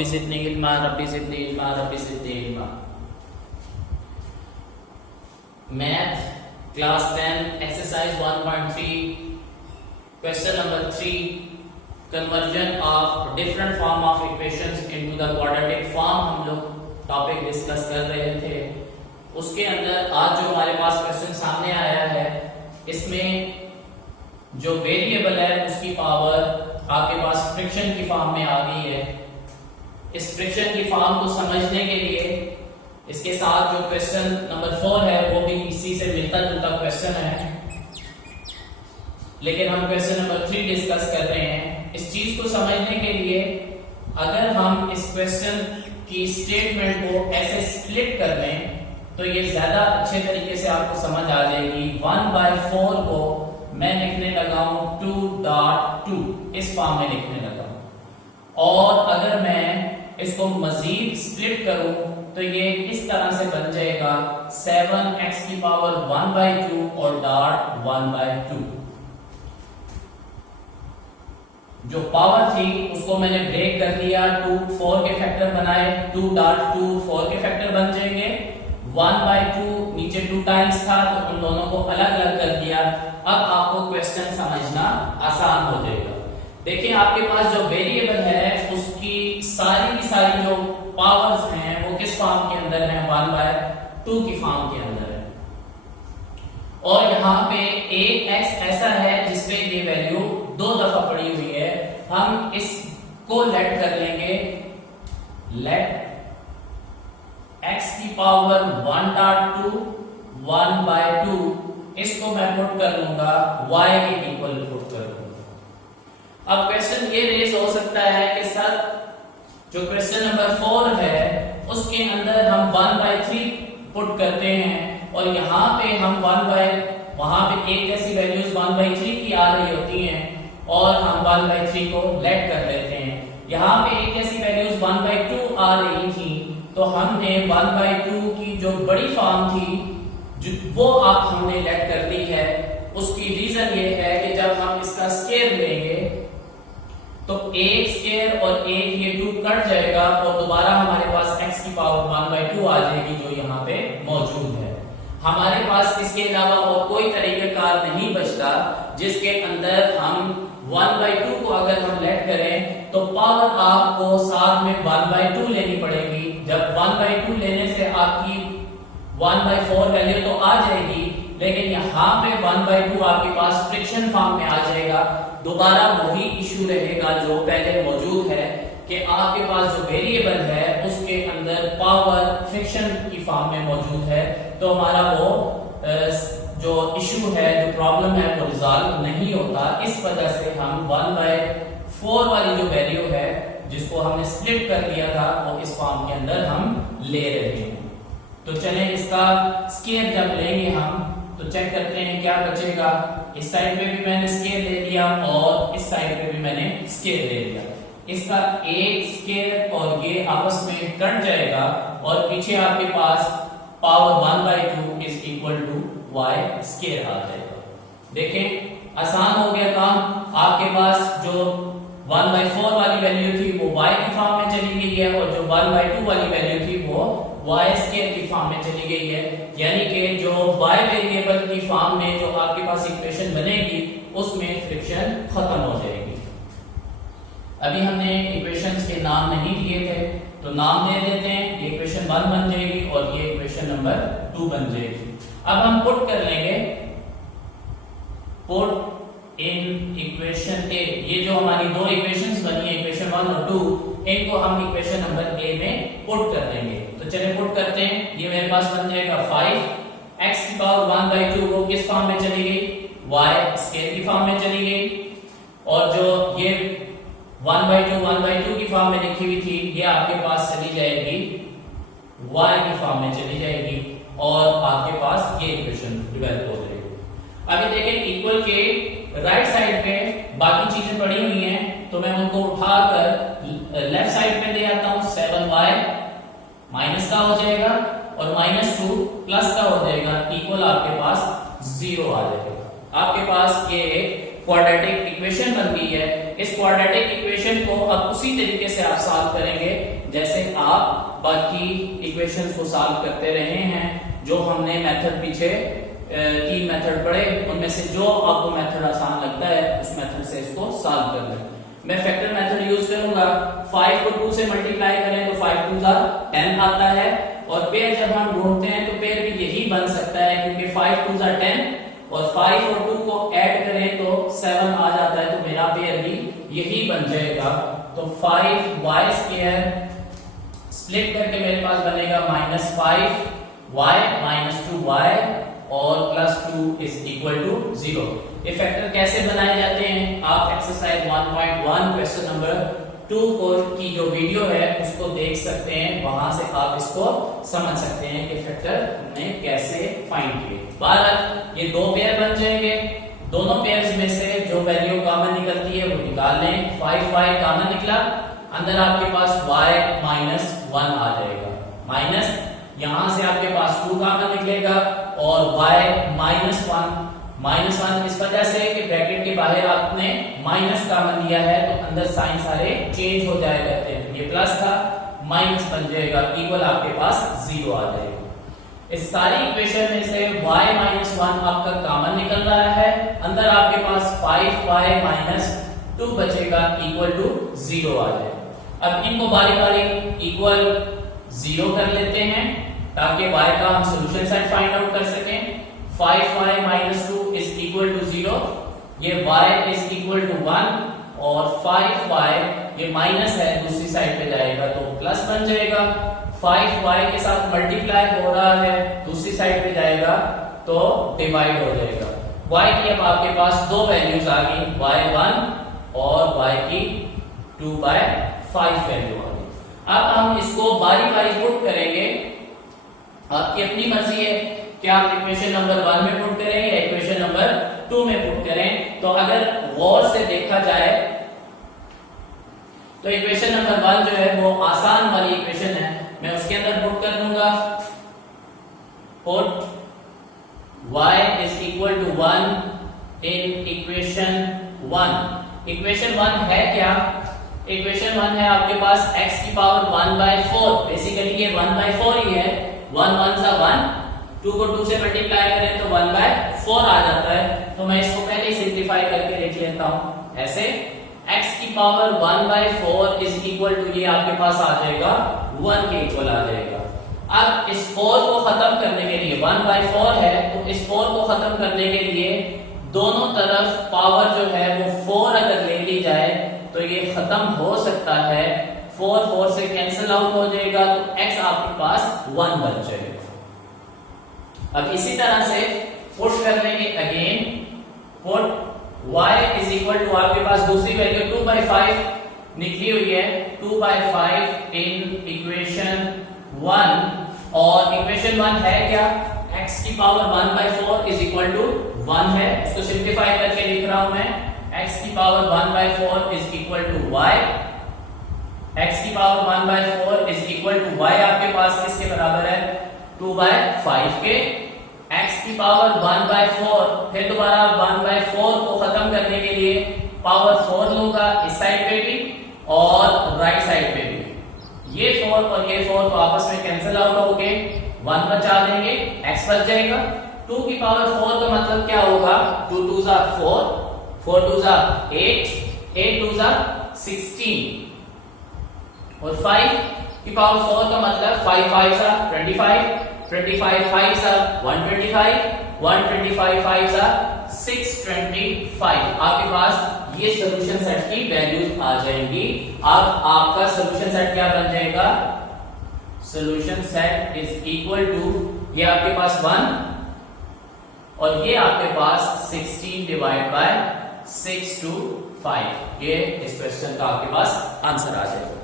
रब्बी ज़िदनी इल्मा रब्बी ज़िदनी इल्मा रब्बी ज़िदनी इल्मा। Math class 10 exercise 1.3 question number 3 conversion of different form of equations into the quadratic form हम लोग टॉपिक डिस्कस कर रहे थे। उसके अंदर आज जो हमारे पास क्वेश्चन सामने आया है, इसमें जो वेरिएबल है उसकी पावर आपके पास फ्रिक्शन की फॉर्म में आ गई है। इस फ्रिक्शन की फॉर्म को समझने के लिए इसके साथ जो क्वेश्चन नंबर 4 है वो भी इसी से मिलता जुलता क्वेश्चन है, लेकिन हम क्वेश्चन नंबर 3 डिस्कस कर रहे हैं। इस चीज को समझने के लिए अगर हम इस क्वेश्चन की स्टेटमेंट को ऐसे स्प्लिट कर लें तो ये ज्यादा अच्छे तरीके से आपको समझ आ जाएगी। 1/4 को मैं लिखने लगा हूं 2.2 इस फॉर्म में लिखने लगा हूं, और अगर मैं इसको मजीद स्प्लिट करूं तो ये इस तरह से बन जाएगा 7x की पावर 1/2 और डॉट 1/2। जो पावर थी उसको मैंने ब्रेक कर दिया, 2 4 के फैक्टर बनाए, 2.2 4 के फैक्टर बन जाएंगे, 1/2 नीचे 2 टाइम्स था तो उन दोनों को अलग अलग कर दिया। अब आपको क्वेश्चन समझना आसान हो जाएगा। देखिए आपके पास जो वेरिएबल है उसकी सारी की सारी जो पावर्स हैं वो किस फॉर्म के अंदर है, 1/2 की फॉर्म के अंदर है, और यहाँ पे एक x ऐसा है जिसपे ये वैल्यू 2 दफा पड़ी हुई है। हम इसको लेट कर लेंगे, लेट x की पावर 1.2 1/2, इसको मैं पुट कर लूंगा y के इक्वल पुट कर लूंगा। अब क्वेश्चन ये रेज हो सकता है कि सर जो क्वेश्चन नंबर 4 है उसके अंदर हम 1/3 पुट करते हैं और यहाँ पे हम वहां पे एक जैसी वैल्यूज 1/3 की आ रही होती हैं और हम 1/3 को लेट कर लेते हैं। यहाँ पे एक जैसी वैल्यूज 1/2 आ रही थी तो हमने 1/2 की जो बड़ी फॉर्म थी वो आप हमने लेट कर ली है। उसकी रीजन ये है कि जब हम इसका स्क्वायर लेंगे तो एक स्क्वायर और एक ये 2 कट जाएगा और दोबारा हमारे पास x की पावर 1/2 आ जाएगी जो यहाँ पे मौजूद है। हमारे पास इसके अलावा और कोई तरीकेकार नहीं बचता जिसके अंदर हम 1/2 को अगर हम लेट करें तो पावर आपको साथ में 1/2 लेनी पड़ेगी। जब 1/2 लेने से आपकी 1/4 वैल्यू तो आ जाएगी, लेकिन यहाँ पे 1/2 आपके पास फ्रिक्शन फॉर्म में आ जाएगा। दोबारा वही इशू रहेगा जो पहले मौजूद है कि आपके पास जो वेरिएबल है उसके अंदर पावर फ्रिक्शन की फॉर्म में मौजूद है, तो हमारा वो जो इशू है, जो प्रॉब्लम है वो रिजॉल्व नहीं होता। इस वजह से हम 1/4 वाली जो वैल्यू है जिसको हमने स्प्लिट कर लिया था वो इस फॉर्म के अंदर हम ले रहे हैं। तो चलें इसका स्क्वायर जब लेंगे हम तो चेक करते हैं क्या बचेगा। इस साइड पे भी मैंने स्क्वायर ले लिया और इस साइड पे भी मैंने स्क्वायर ले लिया। इसका एक स्क्वायर और ये आपस में कट जाएगा और पीछे आपके पास power 1/2 is equal to y square आ जाएगा। देखें आसान हो गया काम। आपके पास जो 1/4 वाली वैल्यू थी वो y की फॉर्म में चली गई है और जो 1/2 वाली वैल्यू थी वो y स्क्वायर की फॉर्म में चली गई है। यानी कि जो y वेरिएबल की फॉर्म में जो आपके पास इक्वेशन बनेगी उसमें फ्रिक्शन खत्म हो जाएगी। अभी हमने इक्वेशंस के नाम नहीं दिए थे तो नाम दे देते हैं। ये इक्वेशन 1 बन जाएगी और ये इक्वेशन नंबर 2 बन जाएगी। अब हम पुट कर लेंगे, पुट इन इक्वेशन ए। ये जो हमारी दो इक्वेशंस बनी है, इक्वेशन 1 और 2, इनको हम इक्वेशन नंबर ए में पुट कर देंगे। तो चलिए पुट करते हैं। ये मेरे पास बन जाएगा 5x की पावर 1/2 वो किस फॉर्म में चली गई, y स्क्वायर की फॉर्म में चली गई, और जो ये 1/2 की फॉर्म में लिखी हुई थी ये आपके पास चली जाएगी y की फॉर्म में चली जाएगी और आपके पास ये इक्वेशन डेवलप हो जाएगी। अभी देखें इक्वल के राइट साइड पे बाकी चीजें पड़ी हुई हैं तो मैं उनको उठाकर लेफ्ट साइड पे ले आता हूं। 7y माइनस का हो जाएगा और -2 प्लस का हो जाएगा, इक्वल आपके पास 0 आ जाएगा। आपके पास ये एक क्वाड्रेटिक इक्वेशन बन गई है। इस क्वाड्रेटिक इक्वेशन को अब उसी तरीके से आप सॉल्व करेंगे आप बाकी इक्वेशंस को सॉल्व करते रहे हैं। जो हमने मेथड पीछे 3 मेथड पढ़े, उनमें से जो आपको मेथड आसान लगता है उस मेथड से इसको सॉल्व कर लें। मैं फैक्टर मेथड यूज करूंगा। 5 को 2 से मल्टीप्लाई करें तो 5 2 जा 10 आता है, और पेयर जब हम ढूंढते हैं तो पेयर भी यही बन सकता है, क्योंकि 5 2 जा 10 और 5 और 2 को ऐड करें तो 7 आ जाता है, तो मेरा पेयर भी यही बन जाएगा। तो 5y² स्प्लिट करके मेरे पास बनेगा -5y -2y और +2 इज इक्वल टू 0। ये फैक्टर कैसे बनाए जाते हैं आप एक्सरसाइज 1.1 क्वेश्चन नंबर 2 की जो वीडियो है उसको देख सकते हैं, वहां से आप इसको समझ सकते हैं कि फैक्टर हमने कैसे फाइंड किए। बहरहाल ये 2 पेयर बन जाएंगे, दोनों पेयर्स में से जो वैल्यू कॉमन निकलती है वो निकाल लें। 5y कॉमन निकला, अंदर आपके पास y -1 आ जाएगा, माइनस यहां से आपके पास 2 कॉमन निकलेगा और y -1 इस वजह से कि ब्रैकेट के बाहर आपने माइनस कॉमन लिया है तो अंदर साइन सारे चेंज हो जाए करते हैं। ये प्लस था, माइनस बन जाएगा, इक्वल आपके पास 0 आ जाएगा। इस सारी इक्वेशन में से y -1 आपका कॉमन निकल रहा है, अंदर आपके पास 5y -2 बचेगा, इक्वल टू 0 आ जाएगा। अब इनको बारी बारी इक्वल 0 कर लेते हैं ताकि y का हम सॉल्यूशन सेट फाइंड आउट कर सकें। 5y -2 इज इक्वल टू 0, ये y इज इक्वल टू 1 और 5y ये माइनस है दूसरी साइड पे जाएगा तो प्लस बन जाएगा। 5y के साथ मल्टीप्लाई हो रहा है, दूसरी साइड पे जाएगा तो डिवाइड हो जाएगा। y की अब आपके पास 2 वैल्यूज आ गई, y1 और y की 2/5 वैल्यू आ गई। अब हम इसको बारी बारी पुट करेंगे, आपकी अपनी मर्जी है क्या आप इक्वेशन नंबर 1 में पुट करें या इक्वेशन नंबर 2 में पुट करें। तो अगर गौर से देखा जाए तो इक्वेशन नंबर 1 जो है वो आसान वाली इक्वेशन है, मैं उसके अंदर पुट कर दूंगा put y is equal to 1 in equation 1। Equation 1 है क्या? इक्वेशन 1 है आपके पास x की पावर 1/4, बेसिकली ये 1/4 ही है, 1 1 सा 1, 2 को 2 से मल्टीप्लाई करें तो 1/4 आ जाता है। तो मैं इसको पहले ही सिंपलीफाई करके लिख लेता हूं ऐसे, x की पावर 1/4 इज इक्वल टू ये आपके पास आ जाएगा 1 के इक्वल आ जाएगा। अब इस 4 को खत्म करने के लिए 1/4 है, तो इस 4 को खत्म करने के लिए दोनों तरफ पावर जो है वो 4 अगर ले ली जाए तो ये खत्म हो सकता है, 4 से कैंसिल आउट हो जाएगा तो x आपके पास 1 बच जाएगा। अब इसी तरह से पुट कर लेंगे again, put y is equal to आपके पास दूसरी वैल्यू 2/5 निकली हुई है, 2/5 इन इक्वेशन 1, और इक्वेशन 1 है क्या? x की पावर 1/4 इज इक्वल टू 1 है, इसको सिंपलीफाई करके लिख रहा हूं मैं, x की power 1/4 is equal to y, x की power 1/4 is equal to y आपके पास किसके बराबर है? 2/5 के। x की पावर 1/4, फिर दोबारा 1/4 को खत्म करने के लिए पावर 4 लूंगा इस साइड पे भी और राइट साइड पे भी, ये 4 और ये 4 तो आपस में कैंसिल आउट हो गए, 1 बचा देंगे, x बच जाएगा। 2 की पावर 4 का मतलब क्या होगा? 2 2 जा 4, 4 2 जा 8, 8 2 जा 16, और 5 की पावर 4 का मतलब 5 5 जा 25, 25 5 जा 125, 125 5 जा 625। आपके पास ये सॉल्यूशन सेट की वैल्यूज आ जाएंगी। अब आपका सॉल्यूशन सेट क्या बन जाएगा? Solution set is equal to ये आपके पास 1 और ये आपके पास 16 डिवाइड बाय 6 to 5। ये इस क्वेश्चन का आपके पास आंसर आ जाएगा।